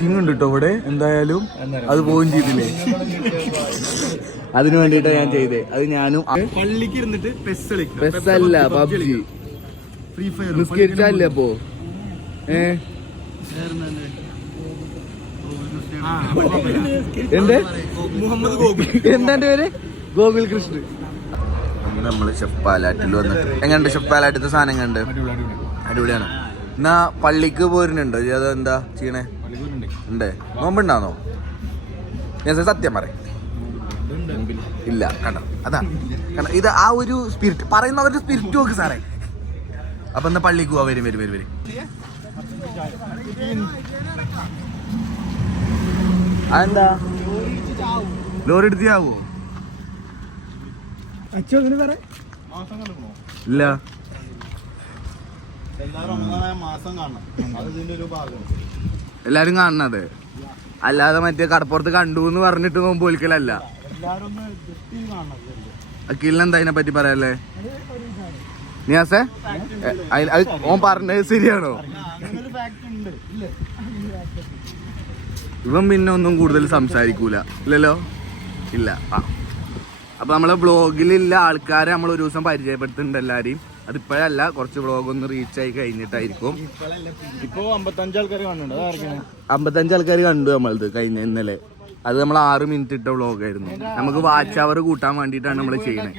Meeting ഉണ്ട് കേട്ടോ ഇവിടെ. എന്തായാലും അത് പോവുകയും ചെയ്തില്ലേ. അതിനു വേണ്ടിട്ടാ ഞാൻ ചെയ്തേ. അത് ഞാനും പള്ളിക്ക് ഇരുന്നിട്ട് പെസ്സല്ല പബ്ജി ഫ്രീ ഫയർ നിസ്കരിച്ചല്ലേ അപ്പോ. എന്റെ മുഹമ്മദ് ഗോകുൽ. എന്താ എന്റെ പേര്? ഗോകുൽ കൃഷ്ണൻ. നമ്മള് ഷെഫ് പാലാറ്റിൽ വന്നിട്ട് എങ്ങനെയുണ്ട് ഷെഫ് പാലാറ്റത്തെ സാധനം? കണ്ട് അടിപൊളിയാണ്. എന്നാ പള്ളിക്ക് പോരുന്നുണ്ടോ? അത് എന്താ ചെയ്യണേ? ഉണ്ട്. നോമ്പുണ്ടാന്നോ? ഞാൻ സത്യം പറയും ഇല്ല. കണ്ടോ അതാ കണ്ടോ, ഇത് ആ ഒരു സ്പിരിറ്റ് പറയുന്നവരുടെ സ്പിരിറ്റ് നോക്ക് സാറേ. അപ്പൊ എന്നാ പള്ളിക്ക് പോവാ. വരും വരും വരും വരും. അതെന്താ ലോറി എടുത്തിയാവോ? ഇല്ല എല്ലാരും കാണണത് അല്ലാതെ മറ്റേ കടപ്പുറത്ത് കണ്ടു എന്ന് പറഞ്ഞിട്ട് നോമ്പ് ഒലിക്കലല്ല. അഖിലിനെന്താ അതിനെ പറ്റി പറയാല്ലേ? നിയാസേ ഓൻ പറഞ്ഞത് ശരിയാണോ? ഇവൻ പിന്നെ ഒന്നും കൂടുതൽ സംസാരിക്കൂല ഇല്ലല്ലോ. ഇല്ല. അപ്പൊ നമ്മളെ ബ്ലോഗിലുള്ള ആൾക്കാരെ നമ്മൾ ഒരു ദിവസം പരിചയപ്പെടുത്തുന്നുണ്ട് എല്ലാരെയും. അതിപ്പോഴല്ല, കുറച്ച് ബ്ലോഗ് ഒന്ന് റീച്ച് ആയി കഴിഞ്ഞിട്ടായിരിക്കും. ഇപ്പൊ 55 ആൾക്കാർ കാണുന്നുണ്ട്. 55 ആൾക്കാർ കണ്ടു നമ്മളത് കഴിഞ്ഞ ഇന്നലെ. അത് നമ്മൾ 6 മിനിറ്റ് ഇട്ട വ്ളോഗായിരുന്നു. നമുക്ക് വാച്ച് അവർ കൂട്ടാൻ വേണ്ടിയിട്ടാണ് നമ്മൾ ചെയ്യണേ.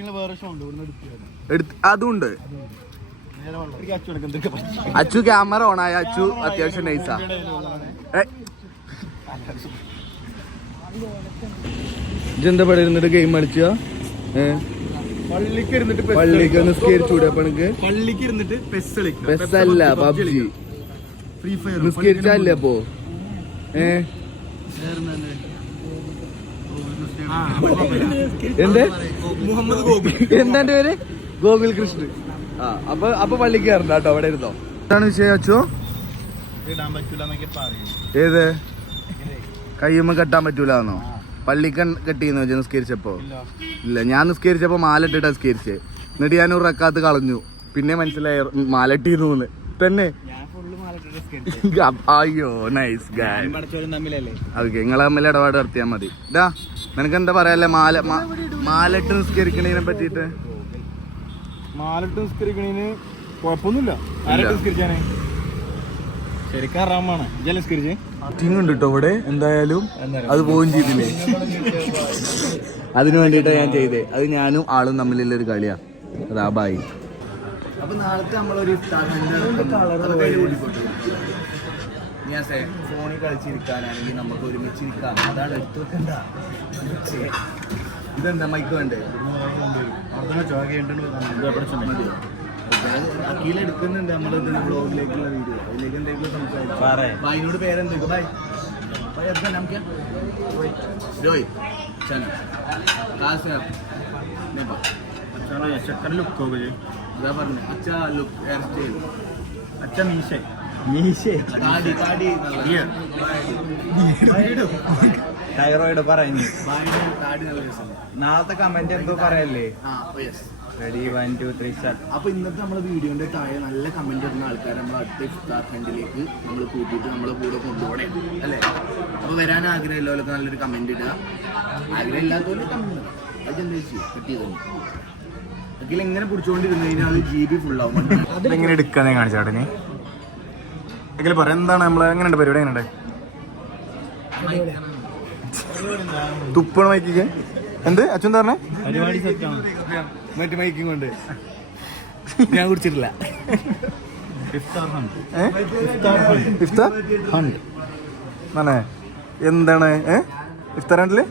അതുണ്ട്. അച്ചു ക്യാമറ ഓണായ. അച്ചു അത്യാവശ്യം നൈസാ. ഇജെന്താ പടം ഇരുന്നിട്ട് ഗെയിം കളിച്ചാ? പള്ളിക്ക് ഇരുന്നിട്ട് നിസ്കരിച്ചൂടെ? അപ്പൊ എനിക്ക് പള്ളിക്ക് ഇരുന്നിട്ട് പെസ്സല്ല പബ്ജി ഫ്രീ ഫയർ നിസ്കരിച്ചല്ലേ അപ്പോ. എന്റെ മുഹമ്മദ് ഗോകുൽ. എന്താ എന്റെ പേര്? ഗോകുൽ കൃഷ്ണൻ. അപ്പൊ പള്ളിക്ക് കയറണ്ട കേട്ടോ. അവിടെ ഇരുന്നോ. എന്താണ് വിഷയം അച്ചോ? ഏത് കയ്യുമ്മ കെട്ടാൻ പറ്റൂലെന്നോ? പള്ളിക്ക് കെട്ടിയെന്ന് വെച്ചാൽ നിസ്കരിച്ചപ്പോ? ഇല്ല, ഞാൻ നിസ്കരിച്ചപ്പോ മാലിട്ടിട്ടാ നിസ്കരിച്ചേ. എന്നിട്ട് ഞാൻ ഒരു റക്കാത്ത് കളഞ്ഞു. പിന്നെ മനസ്സിലായി മാലിട്ടിന്ന് തന്നെ. അയ്യോ നൈസ് ഗായ്. ഓക്കെ, നിങ്ങളെ തമ്മിൽ ഇടപാട് നടത്തിയാൽ മതി. ഇതാ നിനക്ക് എന്താ പറയാല്ലേ മാലിട്ട് നിസ്കരിക്കണതിനെ പറ്റിട്ട്? മാലിട്ട് നിസ്കരിക്കണേന് കുഴപ്പമൊന്നുമില്ല. ആരായിട്ട് നിസ്കരിച്ചാനേ? ശരിക്കും അറാമാണ്. മീറ്റിംഗ് ഉണ്ട് കേട്ടോ ഇവിടെ. എന്തായാലും അത് പോവുകയും ചെയ്തില്ലേ. അതിനു വേണ്ടിട്ടാ ഞാൻ ചെയ്തേ. അത് ഞാനും ആളും തമ്മിലുള്ള ഒരു കളിയാ. അതാ ബായി. അപ്പൊ നാളത്തെ നമ്മളൊരു ഫോണിൽ കളിച്ചിരിക്കാനാണെങ്കിൽ നമുക്ക് ഒരുമിച്ചിരിക്കാം. അതാണ് എടുത്തു വെക്കണ്ട. ഇതെന്താ മൈക്ക് വേണ്ടേ? അഖിലെടുക്കുന്നുണ്ട് നമ്മൾ ബ്ലോഗിലേക്കുള്ള വീഡിയോ. അതിലേക്ക് എന്തെങ്കിലും സംസാരിക്കും. ഭായിനോട് പേരെന്തെങ്കിലും ഭായ് രോഹിത് അതാ പറഞ്ഞു. അച്ഛാ ലുക്ക് ഹെയർ സ്റ്റൈൽ. അച്ഛാ മീശ താടി തൈറോയിഡ് പറയുന്നു. താടി നല്ല രസമുണ്ട്. നാളത്തെ കമന്റ് എന്തോ പറയല്ലേ? Ready 1 2 3 start. അപ്പൊ ഇന്നത്തെ നമ്മളെ വീഡിയോന്റെ താഴെ നല്ല കമന്റ് ഇടുന്ന ആൾക്കാരെ നമ്മൾ അടുത്ത ഇഫ്താർ ഫ്രണ്ടിലേക്ക് നമ്മൾ കൂട്ടിയിട്ട് നമ്മളെ കൂടെ കൊണ്ടുപോകണേ അല്ലേ? അപ്പൊ വരാൻ ആഗ്രഹമുള്ളവരൊക്കെ നല്ലൊരു കമന്റ് ഇടുക. ആഗ്രഹം ഇല്ലാത്തവരെ കമന്റ് അതെന്താ കിട്ടിയത്? അതിൽ എങ്ങനെ പിടിച്ചോണ്ടിരുന്നു കഴിഞ്ഞാൽ അത് GB ഫുള്ളാവും. അതെങ്ങനെ എടുക്കാന്നേ കാണിച്ചാട്ടെ. എങ്കിലും പറയാം എന്താണ് നമ്മളെ എങ്ങനെയുണ്ട് പരിപാടി? എങ്ങനെയുണ്ട്? തുപ്പണ മൈക്കിക്ക് എന്ത് അച്ഛൻ പറഞ്ഞേ? പരിപാടി സെറ്റാണ്. മറ്റു മൈക്കും കൊണ്ട് ഞാൻ കുടിച്ചിട്ടില്ല. എന്താണ് ഇഫ്താർ ഹണ്ടില്?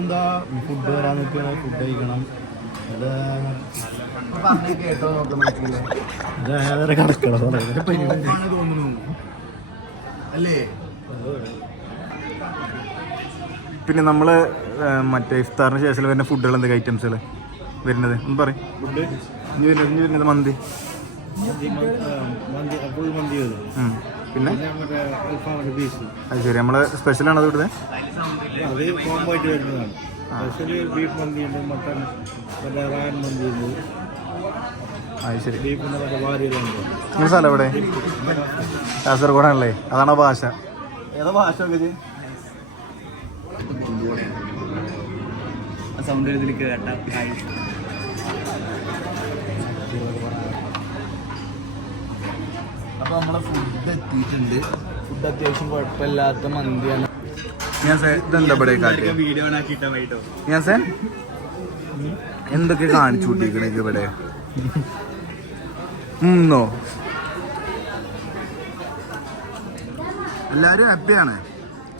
എന്താ ഫുഡ് വരാൻ നിൽക്കണം, ഫുഡ് കഴിക്കണം. അല്ലേ? പിന്നെ നമ്മള് മറ്റേ ഇഫ്താറിന് ശേഷം വരുന്ന ഫുഡുകൾ എന്തൊക്കെ ഐറ്റംസുകൾ വരുന്നത് ഒന്ന് പറയും. ഇനി വരുന്നത് മന്തി. പിന്നെ അത് ശരി, നമ്മള് സ്പെഷ്യലാണ് അത് ഇവിടുത്തെ. ബീഫ് മന്തി ഉണ്ട്, മട്ടൺ റാൻ മന്തി ഉണ്ട്. അത് ശരി. ബീഫ് സ്ഥലം എവിടെ? കാസർഗോഡാണല്ലേ? അതാണോ ഭാഷ? ഏതാ ഭാഷ ഒക്കെ സൗണ്ട് ഇതിൽ കേട്ട അപ്പൊ നമ്മളെ ഫുഡ് എത്തിയിട്ടുണ്ട്. ഫുഡ് അത്യാവശ്യം കുഴപ്പമില്ലാത്ത മന്തിയാണ്. ഇതെന്താ ഇവിടെ കാട്ടിയത്? വീഡിയോ ആക്കിയിട്ടാ വൈകിട്ടോ. ഞാൻ സേ എന്തൊക്കെ കാണിച്ചു കൂട്ടിക്കണേക്ക് ഇവിടെ നോ എല്ലാരും ഹാപ്പിയാണ്.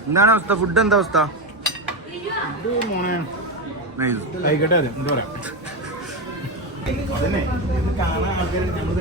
എന്താണ് അവസ്ഥ? ഫുഡ് എന്താ അവസ്ഥ? ആയിക്കോട്ടെ അതെ എന്താ പറയാ അതന്നെ കാണാൻ ആൾക്കാർ നമ്മൾ